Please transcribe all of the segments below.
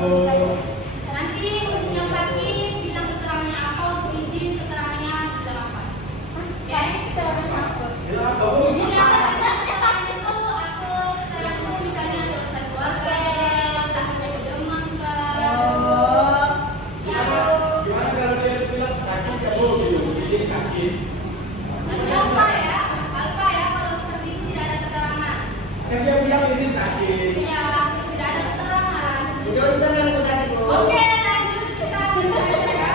Nanti untuk yang sakit bilang keterangannya apa, untuk izin keterangannya bilang apa. Ya, keterangannya apa? Jadi keterangan itu aku keterangan itu misalnya ada urusan keluarga, sakitnya demam kan. Gimana kalau dia bilang sakit kamu izin sakit? Nanti apa ya? Apa ya kalau seperti itu tidak ada keterangan. Kan dia bilang izin sakit. Iya, tidak ada keterangan. Udah jangan sakit. Oke, lanjut kita belajar ya.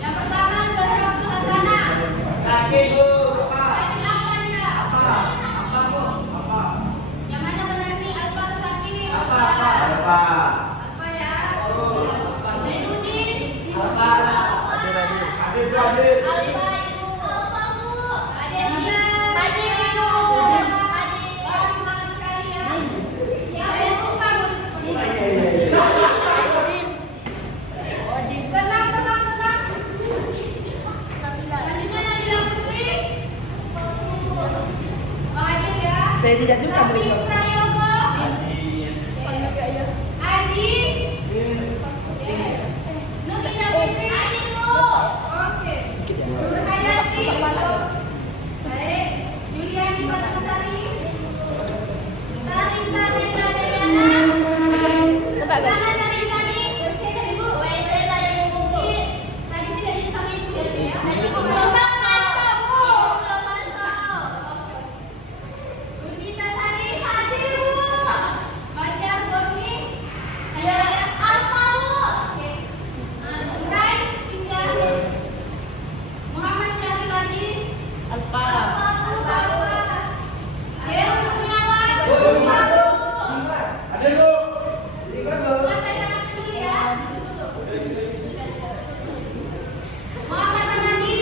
Yang pertama Saudara Abdul Hasanah. Sakit bu. Sakit apa dia? Apa bu? Apa? Yang mana benar nih, Alfa atau sakit? Apa? Alfa ya. Zainuddin. Apa? Adit. Alfa bu. Adelia. Wah, semangat sekali ya. Saya suka seperti ini. Tenang. Selanjutnya Nabila Putri. Bahagia ya. Saya tidak suka Tapi beliau. Prayogo. Aji. Nurina Fitri. Oke. Nurhayati. Baik. Juliani Padmasari. Tarisa Nenda Deliana. Selamat hari Sani. Tadi tidak izin sama ibu ya, Bu, ya? Nurmita Sari hadir, Bu. Fajar Boni. Alfa, Bu. Oke. Rai Singgah. Muhammad Syahril Aziz. Alfa, Bu. Heru Kurniawan. Alfa, Bu. Ada bu. Sebelah saya dulu ya. Muhammad Ramadi.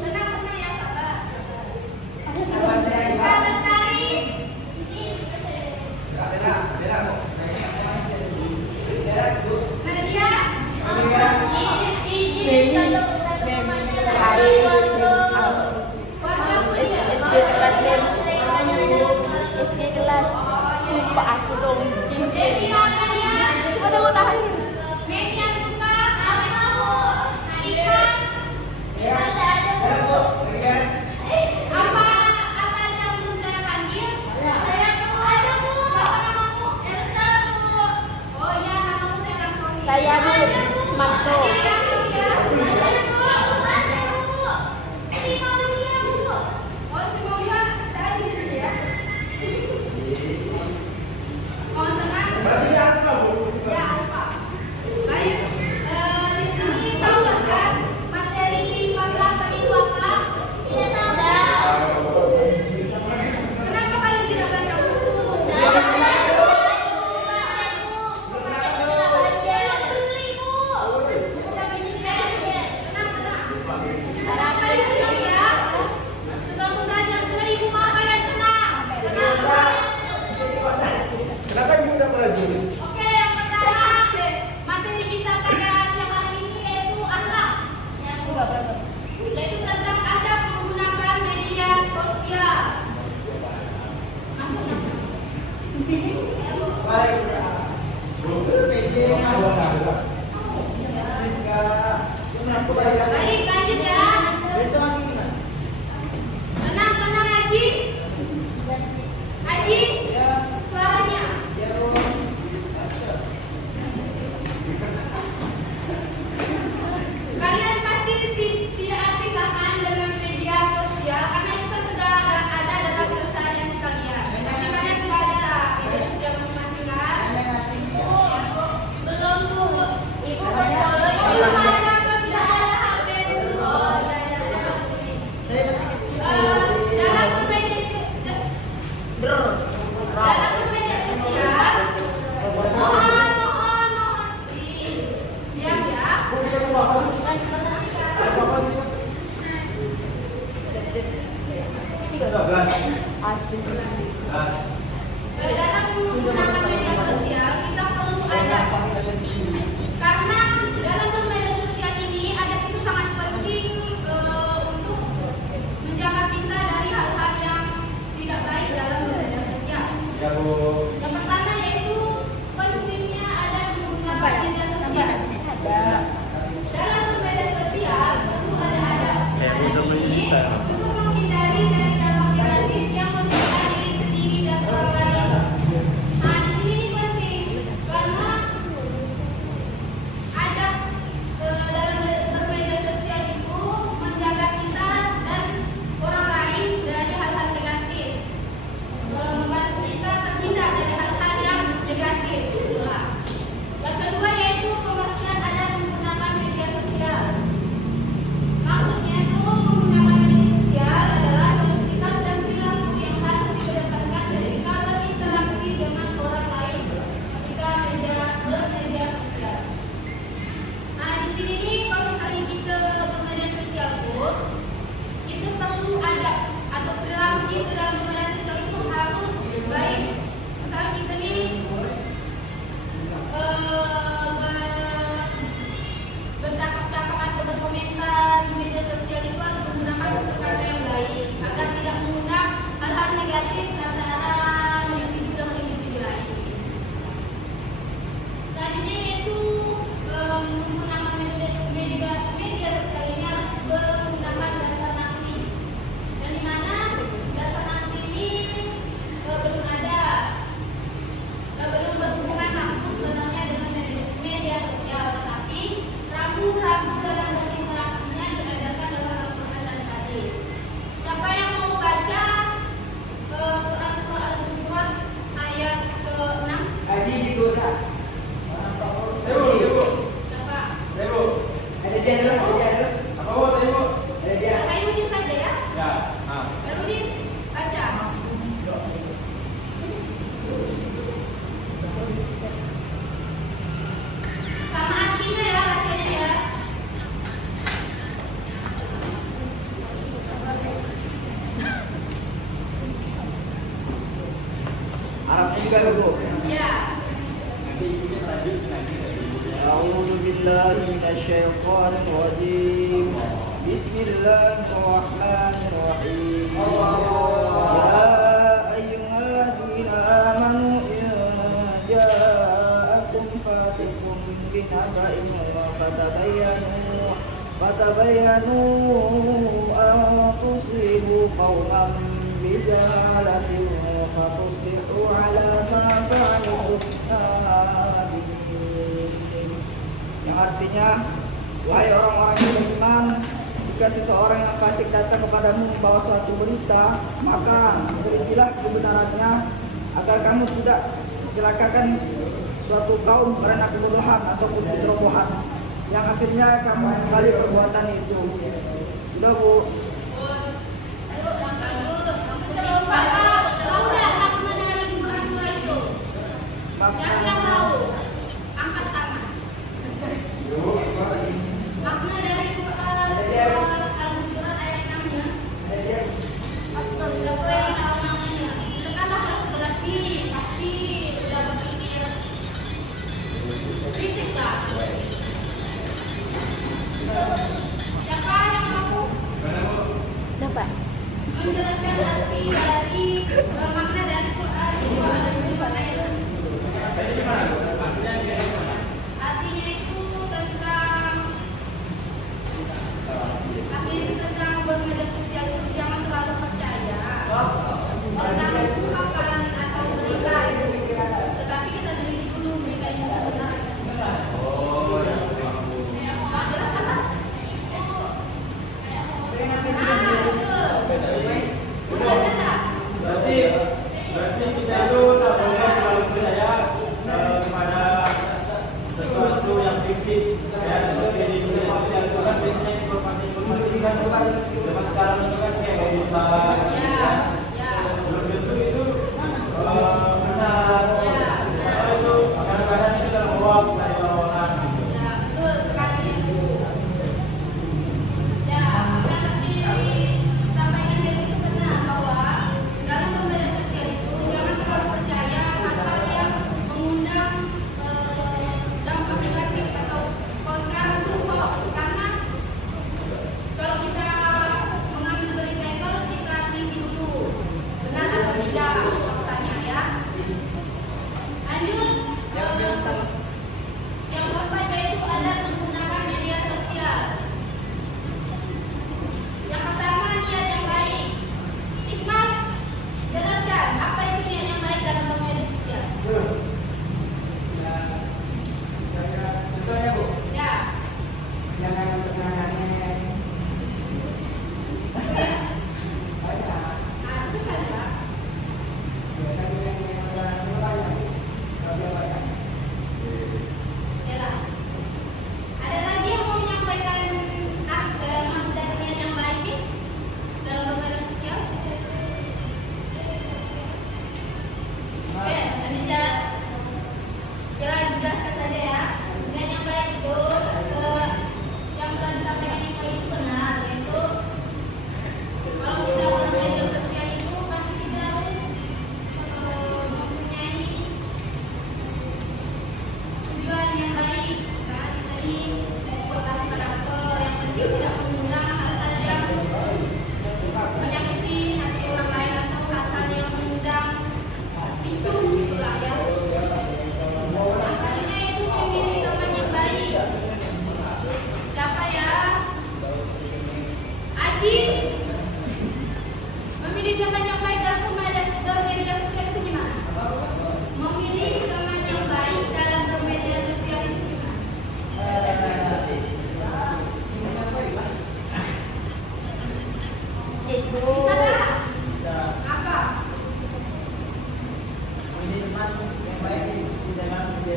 Tenang ya, sabar. Rizka Lestari. Nadia. Warga Mulia. Sumpah aku dong. Devi Ramalia. Memian Suka. Alfa, Bu. Ikan. Apa yang belum saya panggil? Ada, Bu. Siapa namamu? Elsa, Bu. Oh iya, namamu saya akan panggil. Saya, Bu. Ada, Bu. Manto. Ada yang ya. Ada, Bu. Ada, Bu. Si Maulia, Bu. Oh, si Maulia tadi di sini ya. Mohon tenang. Berarti apa bu? Ya, Alfa. Baik. Di sini tahu kan materi pembahasan itu apa? Tidak tahu. Kenapa kalian tidak baca buku? Beli, Bu. Tenang. Tenang kalian tenang ya. Sebelum belajar beli buku kalian tenang. Tenang. Kenapa ibu tidak belajar? Oke, yang pertama materi kita pada siang hari ini yaitu akhlak. Yaitu tentang adab menggunakan media sosial. Baik. Baik, lanjut ya. Tenang Haji. Haji, suaranya. Kalian pasti tidak asing kan dengan media sosial karena itu kan sudah ada dalam keseharian kalian. Tapi kalian sudah ada lah media sosial masing-masing kan? Belum, Bu. Ibu belum ada apa sudah ada HP dulu. Oh, ya. Saya masih kecil. Dalam media sosial. Dalam media sosial. Mohon. Diam ya. Asik. Dalam menggunakan media sosial kita perlu adab. Karena dalam bermedia sosial ini adab itu sangat penting untuk menjaga kita dari hal-hal yang tidak baik dalam bermedia sosial. Bu. Yang pertama yaitu pentingnya ada menggunakan media sosial. Dalam media sosial perlu ada ini untuk menghindari dari dampak negatif yang menyerang diri sendiri dan orang lain. Nah, di sini penting karena ada dalam bermedia sosial itu menjaga kita dan orang lain dari hal-hal negatif, membantu kita terhindar dari hal-hal yang negatif. Itulah. Yang kedua yaitu pengertian ada menggunakan media sosial. Maksudnya itu menggunakan media sosial adalah sikap dan perilaku yang harus dikedepankan ketika berinteraksi dengan orang lain ketika bermedia sosial. Nah, di sini nih kalau misalnya kita bermedia sosial pun itu perlu ada atau perilaku kita dalam bermedia sosial itu harus baik. Misalnya kita nih bercakap-cakap atau berkomentar di media sosial itu harus menggunakan kata yang baik agar tidak mengundang hal-hal negatif perasaan yang juga individu lain. Selanjutnya yaitu menggunakan media sosial ini harus menggunakan dasar nanti, yang dimana dasar nanti ini belum ada, belum berhubungan langsung sebenarnya dengan media sosial, tetapi rambu-rambu dalam berinteraksinya diajarkan dalam Al-Quran dan hadis. Siapa yang mau baca Quran surah Al-Hujurat ayat ke-6? Haji di dosa. Ibu. Siapa? Ibu. Ada dia dulu, ada dia dulu. Apa Bu? Ibu? Ada dia. Pak Irudin saja ya. Ya. Ah. Irudin baca. Sama artinya ya bacanya ya. Arabnya juga dulu. Ya. Nanti ikutin lanjut nanti. A'udzu billahi minasyaitonir rajim. Bismillahirrahmanirrahim. Ya ayyuhalladzina amanu in ja'akum fasiqun binaba'in fatabayyanu an tusibu qauman bijahalatin fatusbihu ala ma fa'altum nadimin. Yang artinya, wahai orang-orang yang beriman, jika seseorang yang fasik datang kepadamu membawa suatu berita, maka telitilah kebenarannya agar kamu tidak mencelakakan suatu kaum karena kebodohan ataupun kecerobohan yang akhirnya kamu menyesali perbuatan itu. Sudah Bu. Bapak tahu nggak makna dari surah itu? Yang tahu, angkat tangan. Makna dari Quran surah Al-Hujurat ayat 6-nya. Siapa yang tahu maknanya? Tekanlah kelas 11 pasti sudah berpikir kritis kan? Siapa yang tahu? Mana Bu?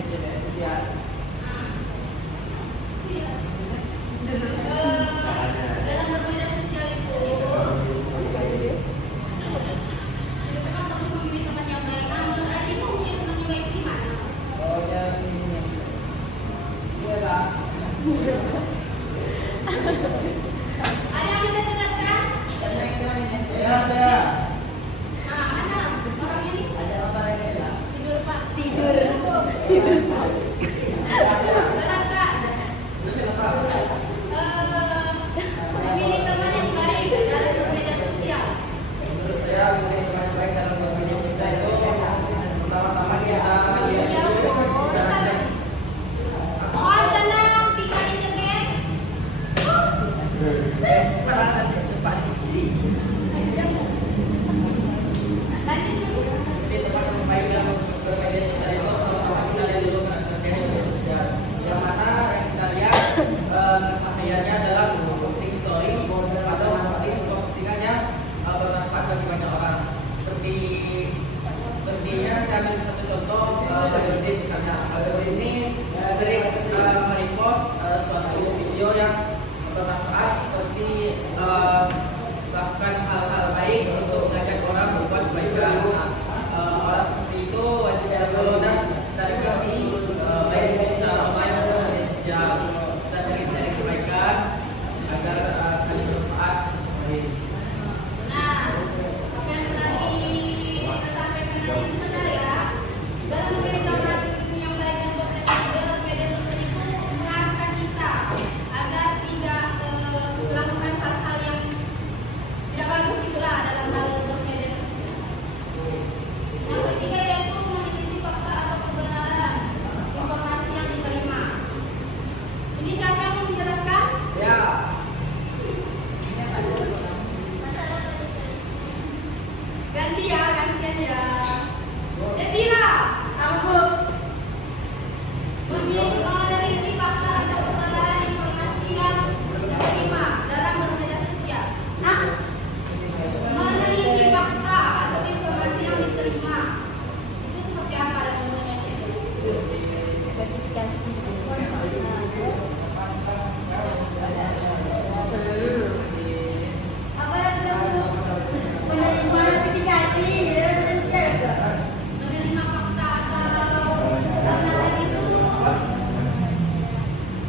sosial. Iya. Dalam bermedia sosial itu kan harus memilih teman yang baik. Tadi mau memilih teman yang baik gimana? Oh, yang ini. Iya lah. Ada yang bisa jelaskan? Ya, saya. Nah, mana orangnya nih? Ada apa lagi lah? Tidur Pak. Tidur. Jelaskan. Memilih teman yang baik dalam bermedia sosial. Menurut saya memilih teman baik dalam bermedia sosial itu pertama-tama kita lihat dulu. Mohon tenang, kita internet. Lanjut dulu. Jadi teman-teman baik dalam bermedia sosial itu pertama kita lihat dulu bermedia sosial. Yang mana yang kita lihat kesehariannya adalah posting story atau posting postingan yang bermanfaat bagi banyak orang. Sepertinya saya ambil satu contoh algoritma misalnya. Algoritma ini sering merepost suatu video yang bermanfaat seperti bahkan hal-hal baik untuk mengajak orang berbuat kebaikan. Orang seperti itu wajib follow dan cari kami baik secara online atau media sosial. Kita sering-sering kebaikan agar saling bermanfaat. Nah, apa yang tadi kita sampaikan tadi sebentar ya. Dalam memilih teman yang baik dan bermedia sosial itu mengarahkan kita agar tidak melakukan hal-hal yang tidak bagus itulah dalam hal bermedia sosial. Yang ketiga yaitu meneliti fakta atau kebenaran informasi yang diterima. Ini siapa yang mau menjelaskan? Ya. Ganti ya, gantian ya. Devira, meneliti fakta atau kebenaran informasi yang diterima dalam bermedia sosial. Meneliti fakta atau informasi yang diterima itu seperti apa dalam bermedia sosial? Verifikasi. Apa yang belum? Verifikasi. Menerima fakta atau kebenaran itu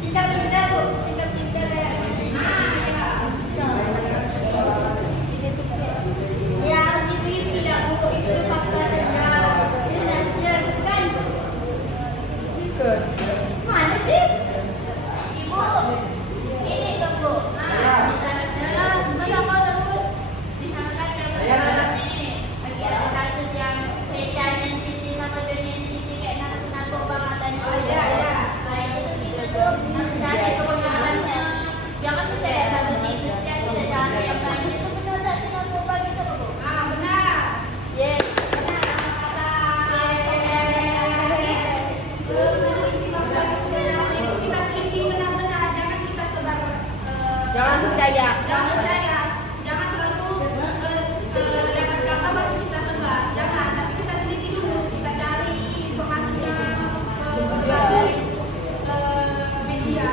Sikap kita, Bu. Sikap kita ya. Ya, itu tidak Bu, itu fakta dan Iya, kan? Mana sih? Ibu. Ini tuh, Bu. Misalnya, kalau terus misalkan kamu ini lagi ada kasus yang sejalan sisi sama dunia sisi kayak narkoba katanya. Oh, iya, iya. Nah, itu kita tuh mencari kebenarannya. Jangan percaya satu situsnya, kita cari yang lain itu benar tak sih narkoba gitu, Bu? Benar. Yes. Kita teliti benar-benar, jangan kita sebar. Jangan percaya. Jangan percaya, jangan terlalu dapat kabar langsung kita sebar. Jangan, tapi kita teliti dulu, kita cari informasinya ke berbagai media.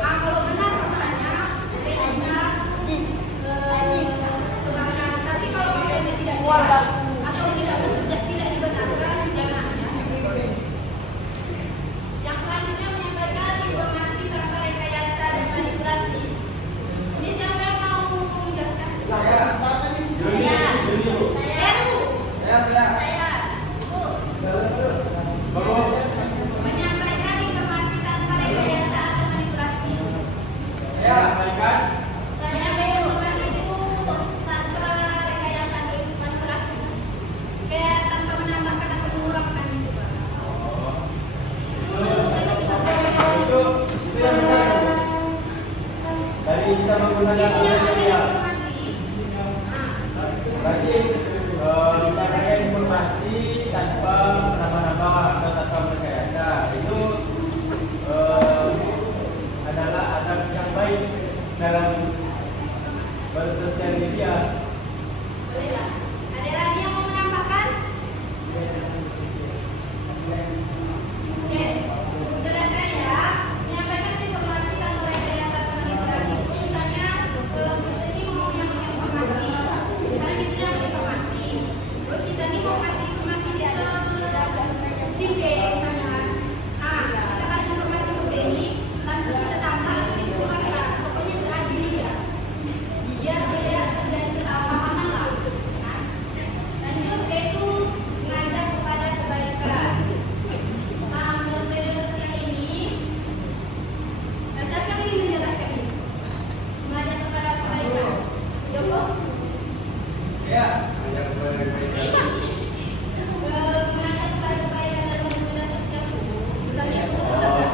Kalau benar faktanya, media sebarkan. Tapi kalau faktanya tidak jelas atau tidak dibenarkan, jangan. Yang selanjutnya menyampaikan informasi tanpa rekayasa dan manipulasi. Ini siapa yang mau menjelaskan? Saya. Heru. Saya. Menyampaikan informasi tanpa rekayasa atau manipulasi. Saya sampaikan. Menyampaikan informasi itu tanpa rekayasa atau manipulasi. mengajak kepada kebaikan dalam media sosial itu, misalnya itu tetap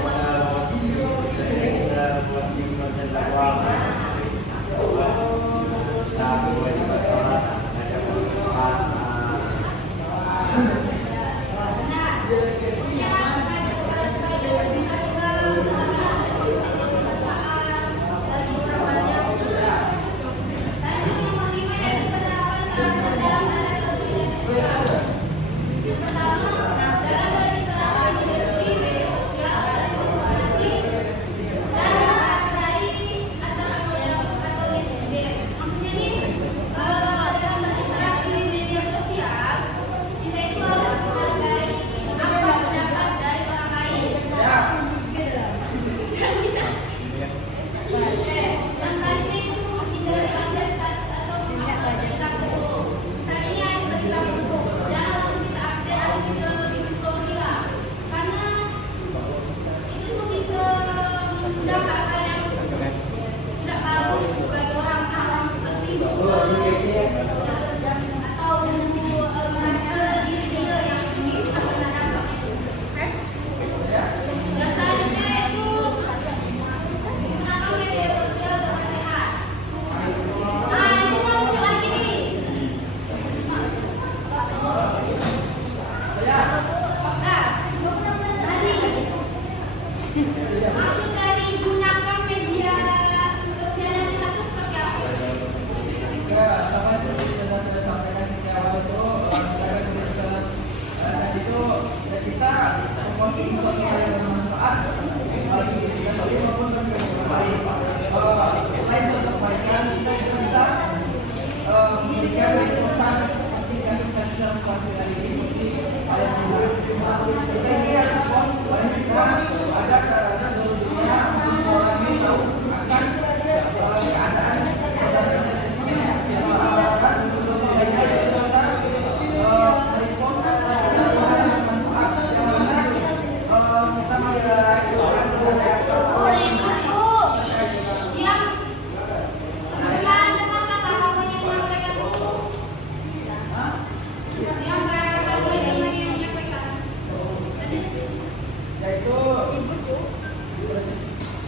maksud dari gunakan media sosial yang kita tuh seperti apa? Ya, sama seperti sudah saya sampaikan sejak awal itu, saya saat itu kita memposting sesuatu yang bermanfaat bagi diri kita sendiri maupun bagi orang lain. Selain untuk kebaikan, kita juga bisa memberikan pesan seperti kasus-kasus yang telah terjadi seperti Palestina. Kita ini harus post Palestina ada seluruh dunia orang ini tahu akan keadaan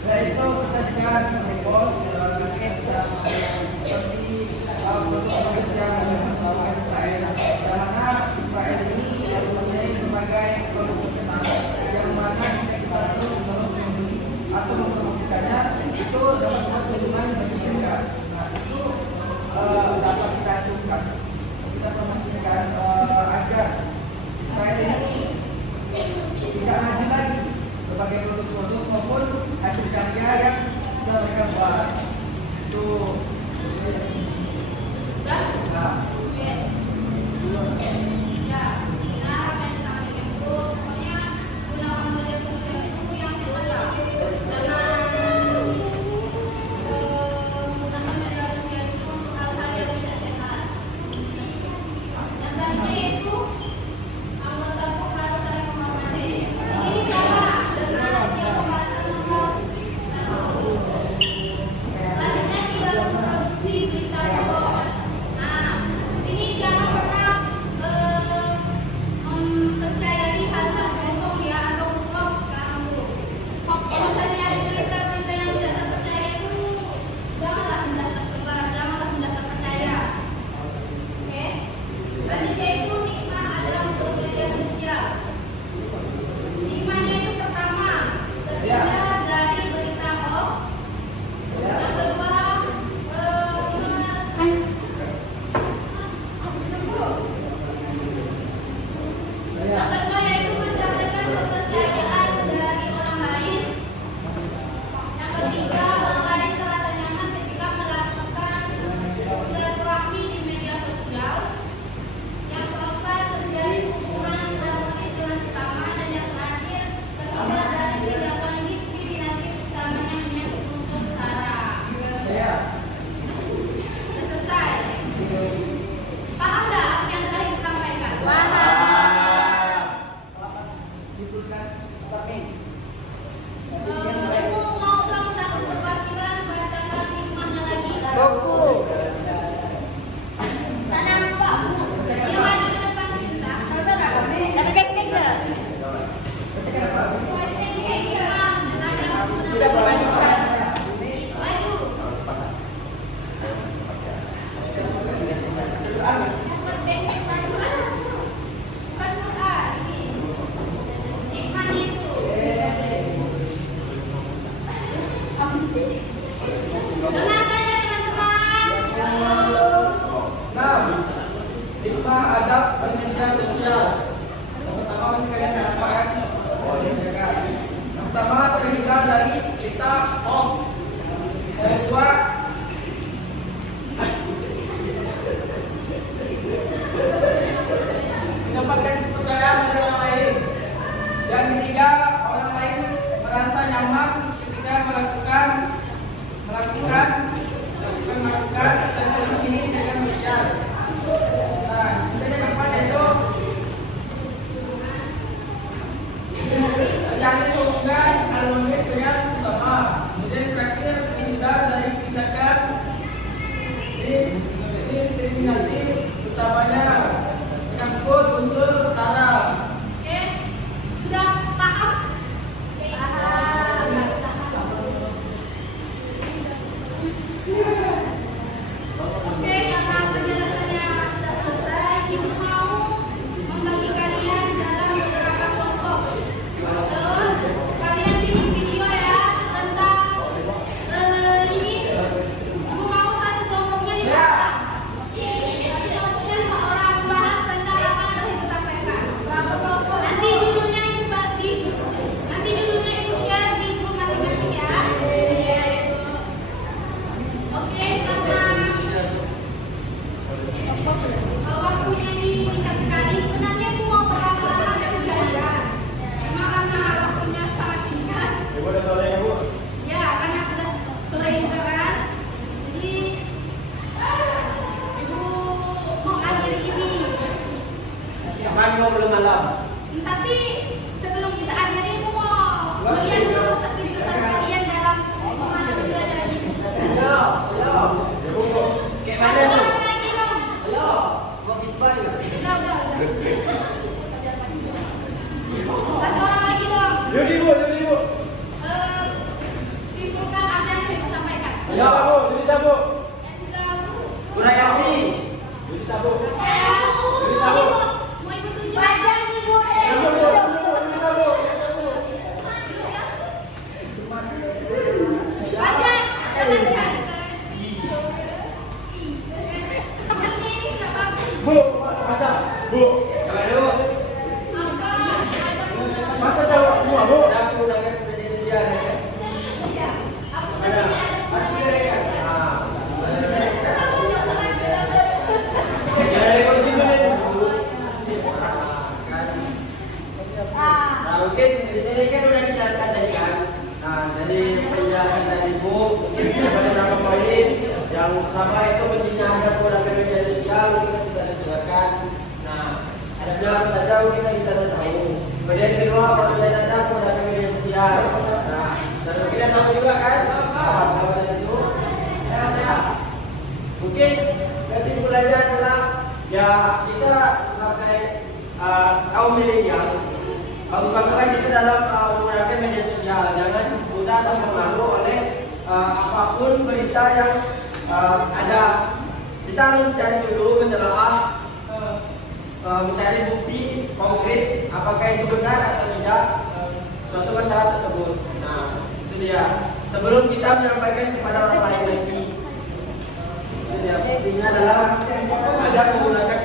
yaitu kita juga repost seperti produk-produk yang disampaikan Israel, yang mana Israel ini mempunyai berbagai produk terkenal yang mana kita terus membeli atau mempromosikannya itu dapat membuat keuntungan bagi mereka. Nah itu dapat kita acungkan, kita promosikan agar Israel ini tidak maju lagi berbagai produk-produk maupun hasil karya yang sudah mereka buat. Itu nah. Ya, benar apa yang disampaikan itu. Pokoknya gunakan media sosial itu yang sehat. Jangan menggunakan media sosial itu untuk hal-hal yang tidak sehat. Yang tadinya itu anggota tuh harus saling menghormati. Ini sama dengan yang pembahasan nomor 1. Selanjutnya tidak memproduksi berita bohong. Nah, di sini jangan pernah mempercayai hal-hal bohong ya atau hoax sekarang dulu. Kalau misalnya ada berita-berita yang tidak terpercaya itu janganlah hendak tersebar, janganlah hendak terpercaya. Oke? Selanjutnya itu nikmat adalah untuk media sosial. Nikmatnya itu pertama, terhindar dari berita hoax. Yang kedua, yang kedua yaitu mendapatkan kepercayaan dari orang lain. Yang ketiga, orang lain terasa nyaman ketika melakukan silaturahmi di media sosial. Yang terhadap bermedia sosial. Yang pertama masih kalian ada apa ya? Oh, silakan. Yang pertama terhindar dari berita hoax. Yang kedua mendapatkan kepercayaan dari orang lain. Yang ketiga, orang lain merasa nyaman ketika melakukan teknologi ini dengan media. Nah, kemudian yang keempat yaitu yang dihubungkan harmonis dengan sesama. Kemudian terakhir menghindar dari tindakan diskriminatif, utamanya menyangkut unsur sara. Oke, sudah paham? Oke, karena penjelasannya sudah selesai, ibu mau membagi kalian dalam beberapa kelompok. Terus kalian bikin video ya tentang ini. Ibu mau satu kelompoknya 5 orang. Kelompoknya 5 orang membahas tentang apa yang ibu sampaikan. Nanti judulnya ibu share di grup masing-masing ya. Oke, karena waktunya ini singkat sekali. Sebenarnya aku mau berlama-lama dari kalian. Cuma karena waktunya sangat singkat. Ya, karena sudah sore juga kan. Jadi ibu mau akhiri ini. Belum malam. Tapi sebelum kita akhiri, aku mau melihat dulu keseriusan kalian dalam memahami belajar ini. Satu orang lagi dong. Udah. Satu orang lagi dong. Simpulkan apa yang saya sampaikan. Mau ibu tunjuk? Wajar, sekali. Ini nggak bagus. Iya, aku Mungkin di sini kan udah dijelaskan tadi kan. Nah, dari penjelasan tadi Bu, ada beberapa poin. Yang pertama itu pentingnya ada menggunakan media sosial, mungkin kita jelaskan. Nah, ada beberapa saja mungkin kita tahu. Kemudian kedua, pentingnya ada menggunakan media sosial. Nah, dan kita tahu juga kan, kalau itu. Mungkin kesimpulannya adalah ya kita sebagai kaum milenial harus banggakan kita dalam menggunakan media sosial. Jangan mudah terpengaruh oleh apapun berita yang ada. Kita mencari dulu, menelaah, mencari bukti konkret apakah itu benar atau tidak suatu masalah tersebut. Nah, itu dia. Sebelum kita menyampaikan kepada orang lain lagi, itu dia. Intinya adalah ada menggunakan